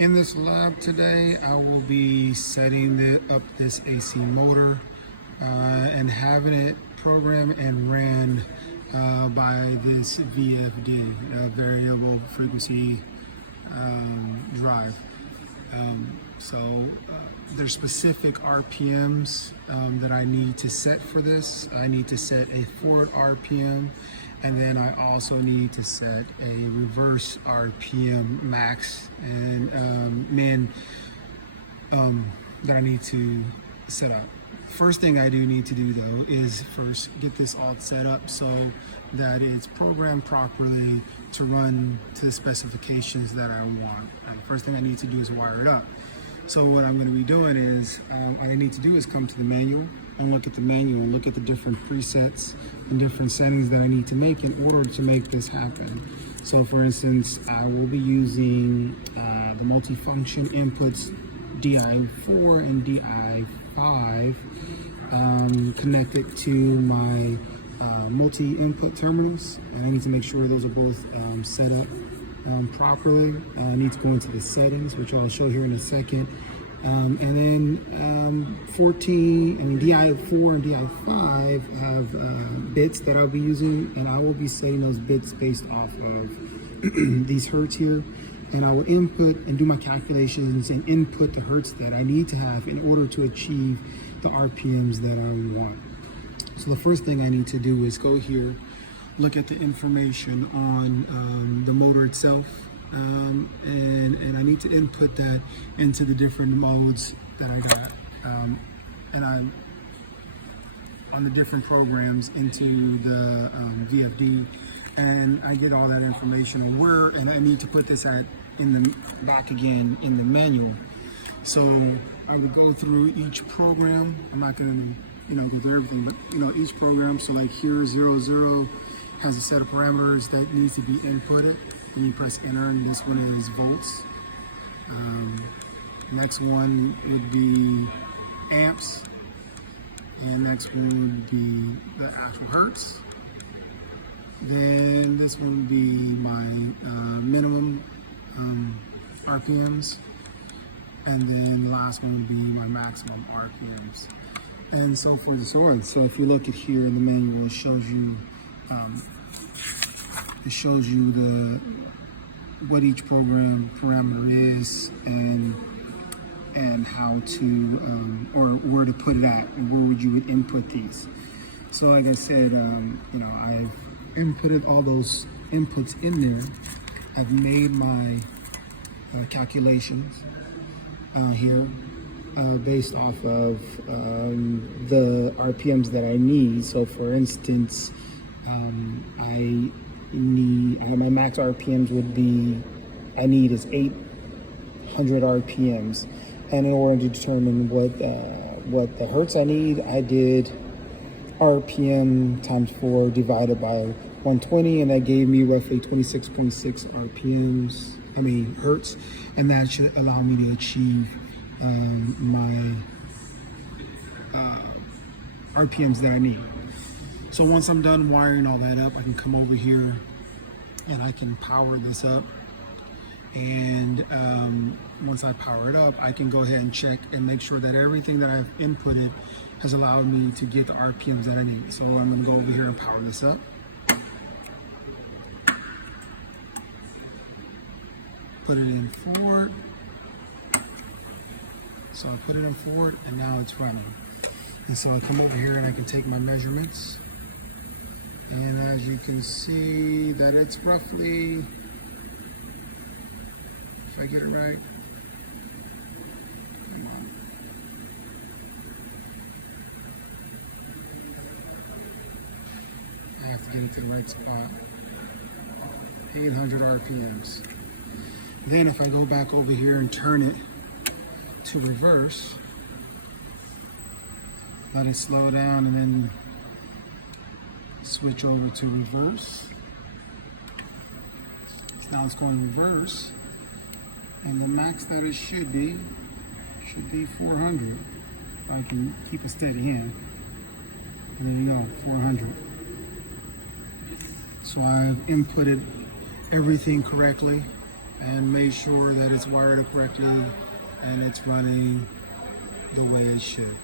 In this lab today, I will be setting up this AC motor and having it programmed and ran by this VFD, variable frequency drive. There's specific RPMs that I need to set for this. I need to set a forward RPM, and then I also need to set a reverse RPM max and min that I need to set up. First thing I do need to do though is first get this all set up so that it's programmed properly to run to the specifications that I want. First thing I need to do is wire it up. So what I'm going to be doing is, all I need to do is come to the manual and look at the manual and look at the different presets and different settings that I need to make in order to make this happen. So for instance, I will be using the multifunction inputs DI4 and DI5 connected to my multi-input terminals, and I need to make sure those are both set up properly. I need to go into the settings, which I'll show here in a second. And then DI4 and DI5 have bits that I'll be using, and I will be setting those bits based off of these hertz here. And I will input and do my calculations and input the hertz that I need to have in order to achieve the RPMs that I want. So the first thing I need to do is go here, look at the information on the motor itself, and I need to input that into the different modes that I got, and I'm on the different programs into the VFD, and I get all that information on where, and I need to put this in the back again in the manual. So I would go through each program. I'm not going to go through everything, but each program. So like here 00 has a set of parameters that needs to be inputted, and you press enter, and this one is volts. Next one would be amps, and next one would be the actual hertz. Then this one would be my minimum RPMs, and then the last one would be my maximum RPMs, and so forth and so on. So if you look at here in the manual, it shows you what each program parameter is and how to or where to put it at and where would you would input these. So like I said, I've inputted all those inputs in there. I've made my calculations here based off of the RPMs that I need. So for instance, my max RPMs would be, I need is 800 RPMs. And in order to determine what the hertz I need, I did RPM times 4 divided by 120, and that gave me roughly 26.6 hertz, and that should allow me to achieve my RPMs that I need. So once I'm done wiring all that up, I can come over here and I can power this up. And once I power it up, I can go ahead and check and make sure that everything that I've inputted has allowed me to get the RPMs that I need. So I'm going to go over here and power this up. Put it in forward. So I put it in forward, and now it's running. And so I come over here and I can take my measurements. And as you can see that it's roughly, if I get it right, I have to get it to the right spot, 800 RPMs. Then if I go back over here and turn it to reverse, let it slow down and then switch over to reverse. So now it's going reverse, and the max that it should be 400. If I can keep a steady hand, and there you go, 400. So I've inputted everything correctly. and make sure that it's wired up correctly and it's running the way it should.